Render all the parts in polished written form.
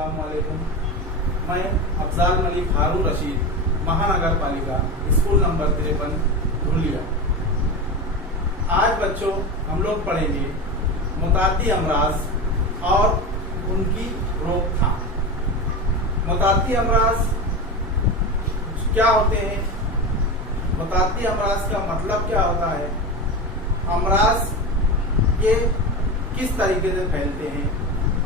अस्सलाम वालेकुम। मैं अफजाल मलिक हारून रशीद, महानगर पालिका, स्कूल नंबर 53 धुलिया। आज बच्चों हम लोग पढ़ेंगे मुताद्दी अमराज और उनकी रोकथाम। मुताद्दी अमराज क्या होते हैं? मुताद्दी अमराज का मतलब क्या होता है? अमराज ये किस तरीके से फैलते हैं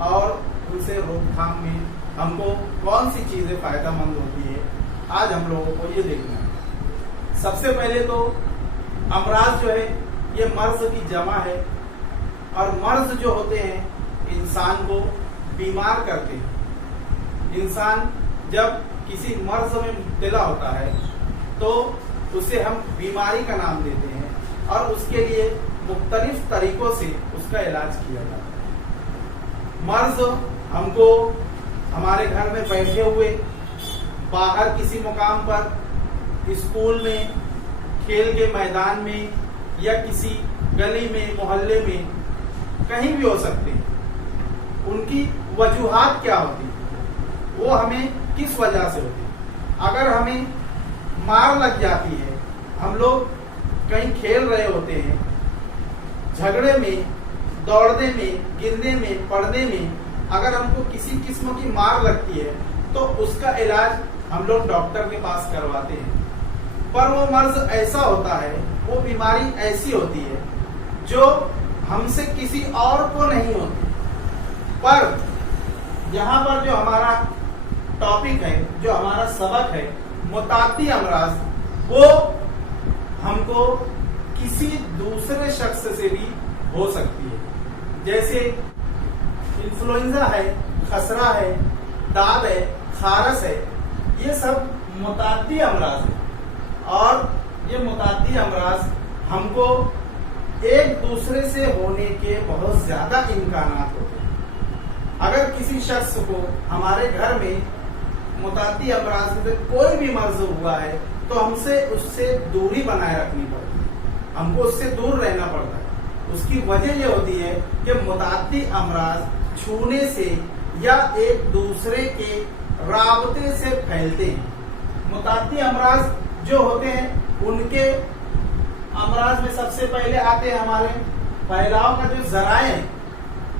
और उनसे रोकथाम में हमको कौन सी चीजें फायदेमंद होती है, आज हम लोगों को ये देखना है। सबसे पहले तो अमराज जो है ये मर्ज की जमा है, और मर्ज जो होते हैं इंसान को बीमार करते हैं। इंसान जब किसी मर्ज में मुब्तला होता है तो उसे हम बीमारी का नाम देते हैं, और उसके लिए मुख्तलिफ तरीकों से उसका इलाज किया जाता है। मर्ज हमको हमारे घर में बैठे हुए, बाहर किसी मुकाम पर, स्कूल में, खेल के मैदान में, या किसी गली में, मोहल्ले में, कहीं भी हो सकते हैं। उनकी वजूहात क्या होती है, वो हमें किस वजह से होती है। अगर हमें मार लग जाती है, हम लोग कहीं खेल रहे होते हैं, झगड़े में, दौड़ने में, गिरने में, पड़ने में अगर हमको किसी किस्म की मार लगती है तो उसका इलाज हम लोग डॉक्टर के पास करवाते हैं। पर वो मर्ज ऐसा होता है, वो बीमारी ऐसी होती है जो हमसे किसी और को नहीं होती। पर यहाँ पर जो हमारा टॉपिक है, जो हमारा सबक है, मुताद्दी अमराज, वो हमको किसी दूसरे शख्स से भी हो सकती है। जैसे इन्फ्लुएंजा है, खसरा है, दाद है, खारस है, ये सब मुताद्दी अमराज है। और ये मुताद्दी अमराज हमको एक दूसरे से होने के बहुत ज्यादा इम्कानात होते हैं। अगर किसी शख्स को हमारे घर में मुताद्दी अमराज से कोई भी मर्ज हुआ है तो हमसे उससे दूरी बनाए रखनी पड़ती है, हमको उससे दूर रहना पड़ता है। उसकी वजह ये होती है कि मुताद्दी अमराज छूने से या एक दूसरे के राबते से फैलते हैं। मुताद्दी अमराज जो होते हैं, उनके अमराज में सबसे पहले आते हैं हमारे फैलाव का जो जराए हैं,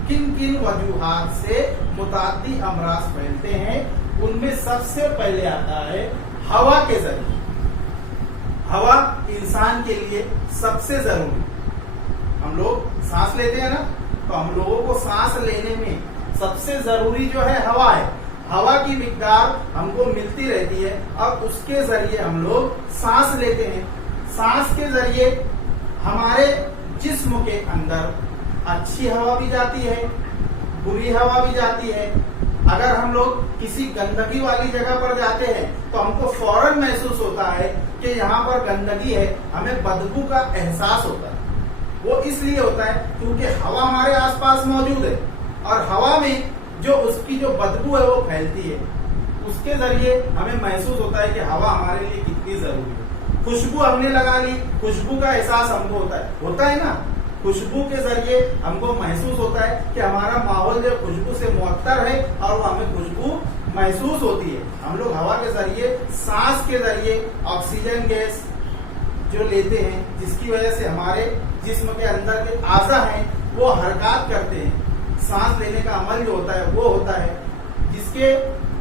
किन किन वजूहात से मुताद्दी अमराज फैलते हैं। उनमें सबसे पहले आता है हवा के जरिए। हवा इंसान के लिए सबसे जरूरी। हम लोग सांस लेते हैं ना, तो हम लोगों को सांस लेने में सबसे जरूरी जो है हवा है। हवा की मिकदार हमको मिलती रहती है और उसके जरिए हम लोग सांस लेते हैं। सांस के जरिए हमारे जिस्म के अंदर अच्छी हवा भी जाती है, बुरी हवा भी जाती है। अगर हम लोग किसी गंदगी वाली जगह पर जाते हैं तो हमको फौरन महसूस होता है कि यहाँ पर गंदगी है, हमें बदबू का एहसास होता है। वो इसलिए होता है क्योंकि हवा हमारे आसपास मौजूद है, और हवा में जो उसकी जो बदबू है वो फैलती है। उसके जरिए हमें महसूस होता है कि हवा हमारे लिए कितनी जरूरी है। खुशबू हमने लगा ली, खुशबू का एहसास हमको होता है ना। खुशबू के जरिए हमको महसूस होता है कि हमारा माहौल जो खुशबू से मुअत्तर है, और वो हमें खुशबू महसूस होती है। हम लोग हवा के जरिए, सांस के जरिए ऑक्सीजन गैस जो लेते हैं, जिसकी वजह से हमारे जिस्म के अंदर के आज़ा हैं वो हरकत करते हैं। सांस लेने का अमल जो होता है वो होता है। जिसके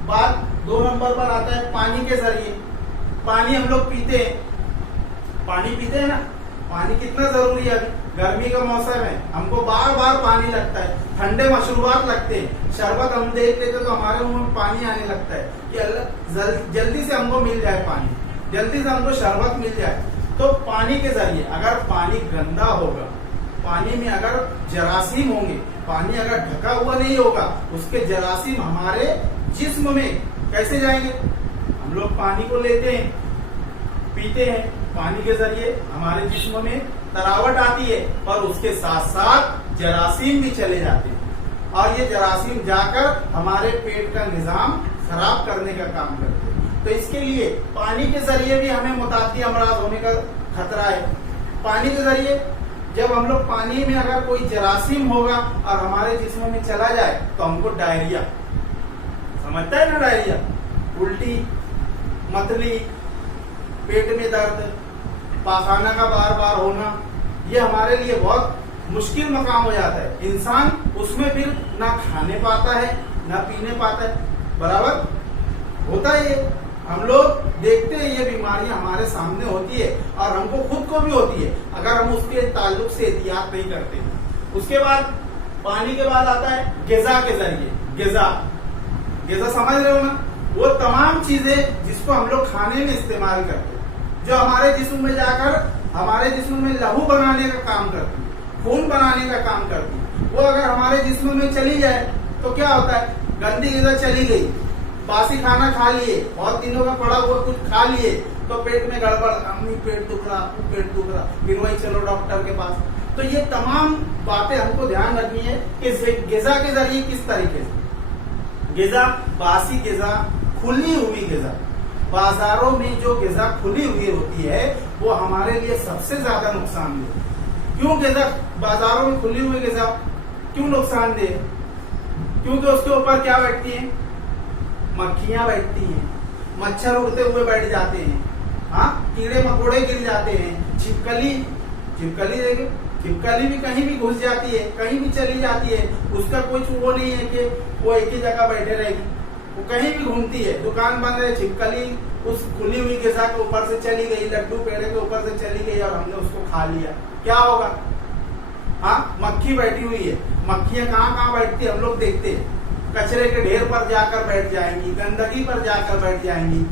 बाद 2 नंबर पर आता है पानी के जरिए। पानी हम लोग पीते हैं, पानी पीते हैं ना। पानी कितना जरूरी है। अभी गर्मी का मौसम है, हमको बार बार पानी लगता है। ठंडे मशरूबात लगते हैं, शरबत हम देख लेते तो हमारे मुंह में पानी आने लगता है कि अल्लाह जल्दी से हमको मिल जाए पानी, जल्दी से हमको शरबत मिल जाए। तो पानी के जरिए, अगर पानी गंदा होगा, पानी में अगर जरासीम होंगे, पानी अगर ढका हुआ नहीं होगा, उसके जरासीम हमारे जिस्म में कैसे जाएंगे। हम लोग पानी को लेते हैं, पीते हैं, पानी के जरिए हमारे जिस्म में तरावट आती है, और उसके साथ साथ जरासीम भी चले जाते हैं, और ये जरासीम जाकर हमारे पेट का निजाम खराब करने का काम करते हैं। तो इसके लिए पानी के जरिए भी हमें मुताद्दी अमराज होने का खतरा है। पानी के जरिए जब हम लोग पानी में अगर कोई जरासीम होगा और हमारे जिस्म में चला जाए तो हमको डायरिया, समझता है ना डायरिया, उल्टी, मतली, पेट में दर्द, पाखाना का बार बार होना, ये हमारे लिए बहुत मुश्किल मकाम हो जाता है। इंसान उसमें फिर ना खाने पाता है ना पीने पाता है, बराबर होता है ये। हम लोग देखते हैं ये बीमारियां हमारे सामने होती है और हमको खुद को भी होती है अगर हम उसके ताल्लुक से एहतियात नहीं करते। उसके बाद पानी के बाद आता है ग़िज़ा के जरिए। ग़िज़ा समझ रहे हो ना, वो तमाम चीजें जिसको हम लोग खाने में इस्तेमाल करते हैं, जो हमारे जिस्म में जाकर हमारे जिस्म में लहू बनाने का काम करती है, खून बनाने का काम करती है। वो अगर हमारे जिस्म में चली जाए तो क्या होता है, गंदी ग़िज़ा चली गई, बासी खाना खा लिए, बहुत दिनों का पड़ा हुआ कुछ खा लिए, तो पेट में गड़बड़, अम्मी पेट दुख रहा, पेट दुख रहा, फिर वही चलो डॉक्टर के पास। तो ये तमाम बातें हमको ध्यान रखनी है कि ग़िज़ा के जरिए किस तरीके से, ग़िज़ा, बासी ग़िज़ा, खुली हुई ग़िज़ा, बाजारों में जो ग़िज़ा खुली हुई होती है वो हमारे लिए सबसे ज्यादा नुकसानदेह। क्यों ग़िज़ा बाजारों में खुली हुई ग़िज़ा क्यों नुकसानदेह? क्योंकि उसके ऊपर क्या बैठती है, मक्खियां बैठती हैं, मच्छर उड़ते हुए बैठ जाते हैं, हाँ, कीड़े मकोड़े गिर जाते हैं, छिपकली देखे, छिपकली भी कहीं भी घुस जाती है, कहीं भी चली जाती है, उसका कुछ वो नहीं है कि वो एक ही जगह बैठे रहेगी, वो कहीं भी घूमती है। दुकान बंद है, छिपकली उस खुली हुई ग़िज़ा के ऊपर से चली गई, लड्डू पेड़े के ऊपर से चली गई और हमने उसको खा लिया, क्या होगा? हाँ, मक्खी बैठी हुई है, मक्खियां कहाँ बैठती है हम लोग देखते हैं, कचरे के ढेर पर जाकर बैठ जाएंगी, गंदगी पर जाकर बैठ जाएंगी,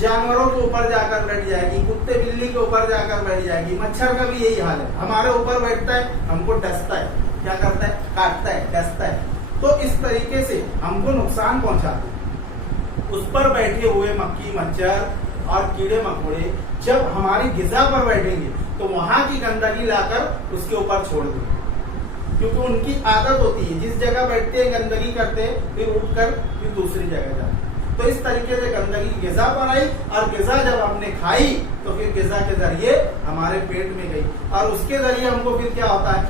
जानवरों के ऊपर जाकर बैठ जाएगी, कुत्ते बिल्ली के ऊपर जाकर बैठ जाएगी। मच्छर का भी यही हाल है, हमारे ऊपर बैठता है, हमको डसता है, क्या करता है, काटता है, डसता है, तो इस तरीके से हमको नुकसान पहुंचाते हैं। उस पर बैठे हुए मक्खी, मच्छर और कीड़े मकोड़े जब हमारी ग़िज़ा पर बैठेंगे तो वहां की गंदगी लाकर उसके ऊपर छोड़ देंगे, क्योंकि उनकी आदत होती है, जिस जगह बैठते हैं गंदगी करते हैं, फिर उठकर फिर दूसरी जगह जाते। तो इस तरीके से गंदगी ग़िज़ा पर आई और ग़िज़ा जब हमने खाई तो फिर ग़िज़ा के जरिए हमारे पेट में गई और उसके जरिए हमको फिर क्या होता है,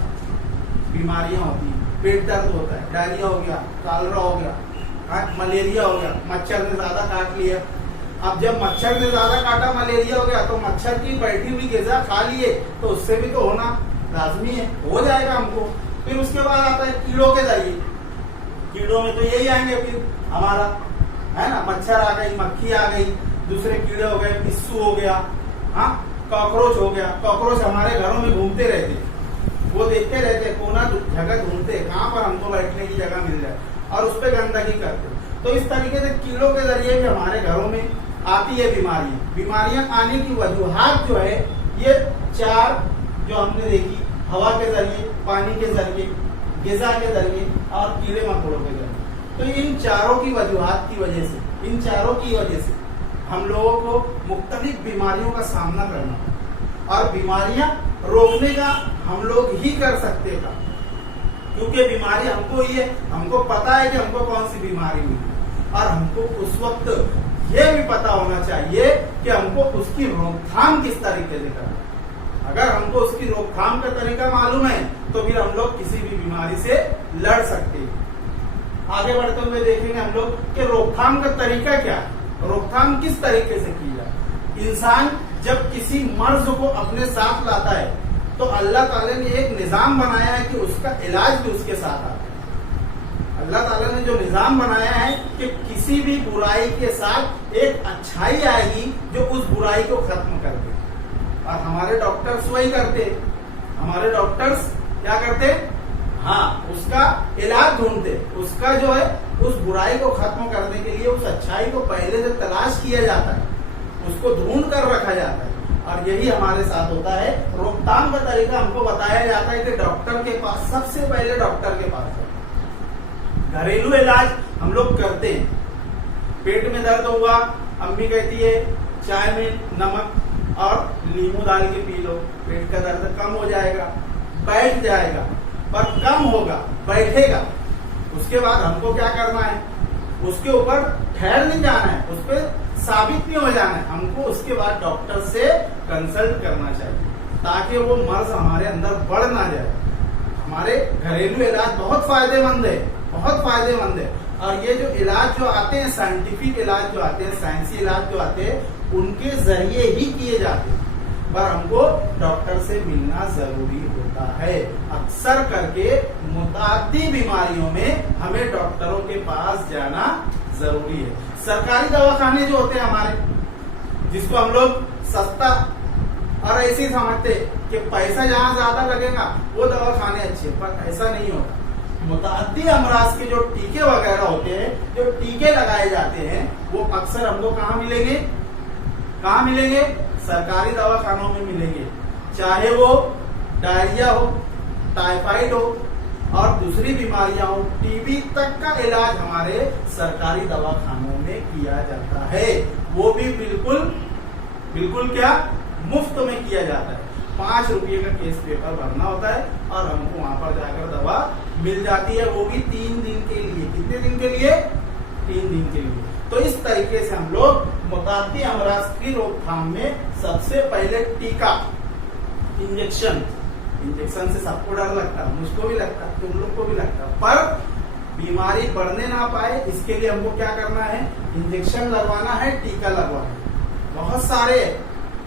बीमारियां होती है, पेट दर्द होता है, डायरिया हो गया, कॉलरा हो गया, मलेरिया हो गया, मच्छर ने ज्यादा काट लिया। अब जब मच्छर ने ज्यादा काटा, मलेरिया हो गया, तो मच्छर की बैठी हुई ग़िज़ा खा लिए तो उससे भी तो होना लाजमी है, हो जाएगा हमको। फिर उसके बाद आता है कीड़ों के जरिए, कीड़ों में तो यही आएंगे फिर हमारा, है ना, मच्छर आ गई, मक्खी आ गई, दूसरे कीड़े हो गए, पिस्सू हो गया, हाँ, कॉकरोच हो गया। कॉकरोच हमारे घरों में घूमते रहते, वो देखते रहते, कोना जगह ढूंढते कहाँ पर हमको बैठने की जगह मिल जाए और उस पर गंदगी करते। तो इस तरीके से कीड़ों के जरिए भी हमारे घरों में आती है बीमारियां आने की वजूहात जो है ये चार जो हमने देखी, हवा के जरिए, पानी के जरिए, ग़िज़ा के जरिए और कीड़े मकोड़ों के जरिए। तो इन चारों की वजूहात की वजह से, इन चारों की वजह से हम लोगों को मुख्तलिफ बीमारियों का सामना करना और बीमारियां रोकने का हम लोग ही कर सकते हैं, क्योंकि बीमारी हमको ही है, हमको पता है कि हमको कौन सी बीमारी हुई और हमको उस वक्त ये भी पता होना चाहिए कि हमको उसकी रोकथाम किस तरीके से करना है। अगर हमको उसकी रोकथाम का तरीका मालूम है तो फिर हम लोग किसी भी बीमारी से लड़ सकते हैं। आगे बढ़ते हुए देखेंगे हम लोग कि रोकथाम का तरीका क्या है, रोकथाम किस तरीके से की जाए। इंसान जब किसी मर्ज को अपने साथ लाता है तो अल्लाह ताला ने एक निजाम बनाया है कि उसका इलाज भी उसके साथ आता है। अल्लाह ताला ने जो निजाम बनाया है कि किसी भी बुराई के साथ एक अच्छाई आएगी जो उस बुराई को खत्म कर दे, और हमारे डॉक्टर्स वही करते, हमारे डॉक्टर्स क्या करते, हाँ, उसका इलाज ढूंढते, उसका जो है उस बुराई को खत्म करने के लिए उस अच्छाई को पहले से तलाश किया जाता है, उसको ढूंढ कर रखा जाता है। और यही हमारे साथ होता है। रोकथाम का तरीका हमको बताया जाता है कि डॉक्टर के पास, सबसे पहले डॉक्टर के पास जाओ। घरेलू इलाज हम लोग करते हैं, पेट में दर्द हुआ, अम्मी कहती है चाय में नमक और नींबू डाल के पी लो, पेट का दर्द कम हो जाएगा, बैठ जाएगा, पर कम होगा, बैठेगा। उसके बाद हमको क्या करना है, उसके ऊपर ठहर नहीं जाना है, उस पर साबित नहीं हो जाना है, हमको उसके बाद डॉक्टर से कंसल्ट करना चाहिए ताकि वो मर्ज हमारे अंदर बढ़ ना जाए। हमारे घरेलू इलाज बहुत फायदेमंद है, बहुत फायदेमंद है। और ये जो इलाज जो आते हैं, साइंटिफिक इलाज जो आते हैं, साइंसी इलाज जो आते हैं, उनके जरिए ही किए जाते हैं, पर हमको डॉक्टर से मिलना जरूरी होता है। अक्सर करके मुताद्दी बीमारियों में हमें डॉक्टरों के पास जाना जरूरी है। सरकारी दवाखाने जो होते हैं हमारे, जिसको हम लोग सस्ता और ऐसे ही समझते कि पैसा जहाँ ज्यादा लगेगा वो दवाखाने अच्छे, पर ऐसा नहीं होता। मुताद्दी अमराज के जो टीके वगैरह होते हैं, जो टीके लगाए जाते हैं, वो अक्सर हमको कहाँ मिलेंगे? कहाँ मिलेंगे? सरकारी दवाखानों में मिलेंगे। चाहे वो डायरिया हो, टाइफाइड हो और दूसरी बीमारियां हो, टीबी तक का इलाज हमारे सरकारी दवाखानों में किया जाता है। वो भी बिल्कुल क्या, मुफ्त में किया जाता है। 5 रुपये का केस पेपर भरना होता है और हमको वहां पर जाकर दवा मिल जाती है, वो भी 3 दिन के लिए। कितने दिन के लिए? 3 दिन के लिए। तो इस तरीके से हम लोग मुताद्दी अमराज की रोकथाम में सबसे पहले टीका, इंजेक्शन से सबको डर लगता है, मुझको भी लगता है, तुम लोग को भी लगता है, पर बीमारी बढ़ने ना पाए इसके लिए हमको क्या करना है? इंजेक्शन लगवाना है, टीका लगवाना है।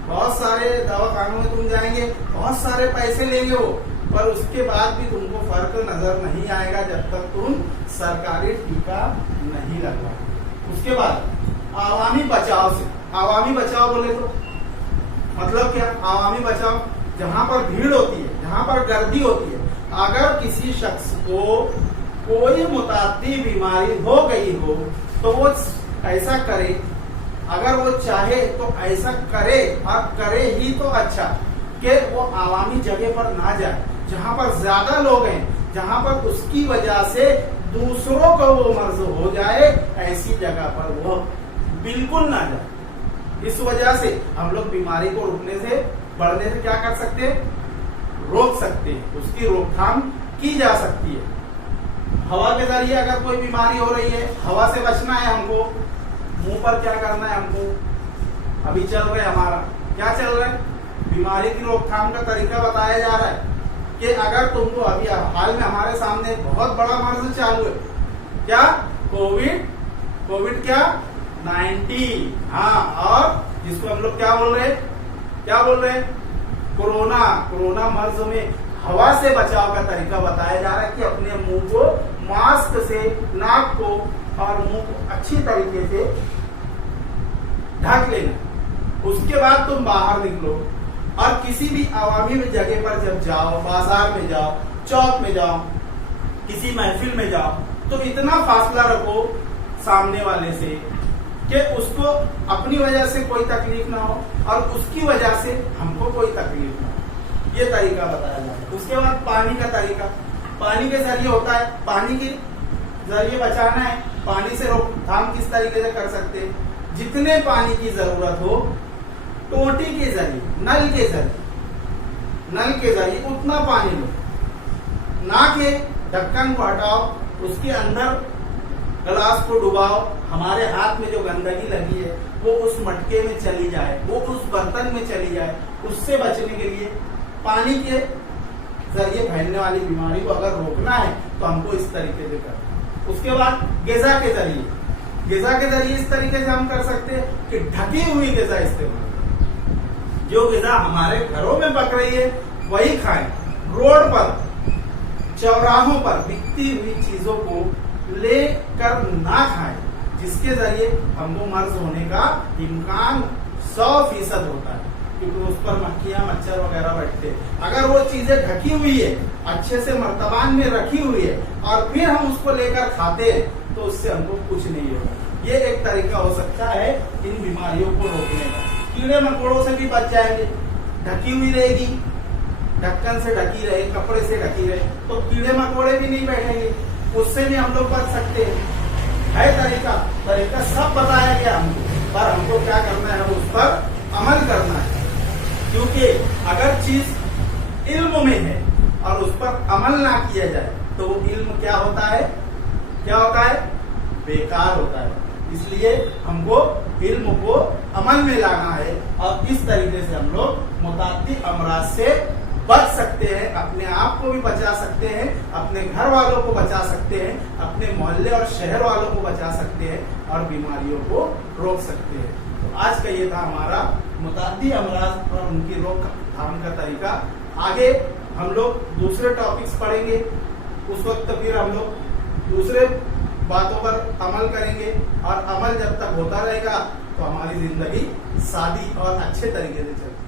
बहुत सारे दवाखानों में तुम जाएंगे, बहुत सारे पैसे लेंगे वो, पर उसके बाद भी तुमको फर्क नजर नहीं आएगा जब तक तुम सरकारी टीका नहीं लगवाओगे। उसके बाद आवामी बचाव से, आवामी बचाव बोले तो मतलब क्या? आवामी बचाव, जहाँ पर भीड़ होती है, जहाँ पर गर्दी होती है, अगर किसी शख्स को कोई मुताद्दी बीमारी हो गई हो तो वो ऐसा करे, अगर वो चाहे तो ऐसा करे, और करे ही तो अच्छा, कि वो आवामी जगह पर ना जाए, जहाँ पर ज्यादा लोग हैं, जहाँ पर उसकी वजह से दूसरों को वो मर्ज हो जाए, ऐसी जगह पर वो बिल्कुल ना जाए। इस वजह से हम लोग बीमारी को रुकने से, बढ़ने से क्या कर सकते हैं? रोक सकते हैं, उसकी रोकथाम की जा सकती है। हवा के जरिए अगर कोई बीमारी हो रही है, हवा से बचना है हमको, मुंह पर क्या करना है हमको? अभी चल रहा है हमारा, क्या चल रहा है? बीमारी की रोकथाम का तरीका बताया जा रहा है कि अगर तुमको अभी हाल में हमारे सामने एक बहुत बड़ा मर्ज चालू है, क्या? कोविड क्या? 19। हाँ, और जिसको हम लोग क्या बोल रहे हैं? कोरोना मर्ज में हवा से बचाव का तरीका बताया जा रहा है कि अपने मुंह को मास्क से, नाक को और मुंह को अच्छी तरीके से ढक लेना। उसके बाद तुम बाहर निकलो और किसी भी आवामी जगह पर जब जाओ, बाजार में जाओ, चौक में जाओ, किसी महफिल में जाओ, तो इतना फासला रखो सामने वाले से कि उसको अपनी वजह से कोई तकलीफ ना हो और उसकी वजह से हमको कोई तकलीफ ना हो। ये तरीका बताया जाता है। उसके बाद पानी का तरीका, पानी के जरिए होता है, पानी के जरिए बचाना है। पानी से रोकथाम किस तरीके से कर सकते हैं? जितने पानी की जरूरत हो, टोटी के जरिए, नल के जरिए उतना पानी लो। नाक के ढक्कन को हटाओ, उसके अंदर गिलास को डुबाओ, हमारे हाथ में जो गंदगी लगी है वो उस मटके में चली जाए, वो उस बर्तन में चली जाए। उससे बचने के लिए पानी के जरिए फैलने वाली बीमारी को अगर रोकना है तो हमको इस तरीके से करना। उसके बाद ग़िज़ा के जरिए इस तरीके से हम कर सकते हैं कि ढकी हुई ग़िज़ा इस्तेमाल, जो ग़िज़ा हमारे घरों में पक रही है वही खाएं। रोड पर, चौराहों पर बिकती हुई चीजों को लेकर ना खाएं, जिसके जरिए हमको मर्ज होने का इम्कान 100% होता है, क्योंकि उस पर मक्खियां, मच्छर वगैरह बैठते हैं। अगर वो चीजें ढकी हुई है, अच्छे से मर्तबान में रखी हुई है और फिर हम उसको लेकर खाते हैं तो उससे हमको कुछ नहीं होगा। ये एक तरीका हो सकता है इन बीमारियों को रोकने का। कीड़े मकोड़ों से भी बच जाएंगे, ढकी हुई रहेगी, ढक्कन से ढकी रहे, कपड़े से ढकी रहे, तो कीड़े मकोड़े भी नहीं बैठेंगे, उससे भी हम लोग बच सकते हैं। है तरीका सब बताया गया हमको, पर हमको क्या करना है? उस पर अमल करना है। क्योंकि अगर चीज इल्म में है और उस पर अमल ना किया जाए तो वो इल्म क्या होता है? बेकार होता है। इसलिए हमको इल्म को अमल में लाना है और इस तरीके से हम लोग मुताद्दी अमराज से बच सकते हैं, अपने आप को भी बचा सकते हैं, अपने घर वालों को बचा सकते हैं, अपने मोहल्ले और शहर वालों को बचा सकते हैं और बीमारियों को रोक सकते हैं। तो आज का ये था हमारा मुताद्दी अमराज और उनकी रोकथाम का तरीका। आगे हम लोग दूसरे टॉपिक्स पढ़ेंगे, उस वक्त फिर हम लोग दूसरे बातों पर अमल करेंगे, और अमल जब तक होता रहेगा तो हमारी जिंदगी सादी और अच्छे तरीके से चलती है।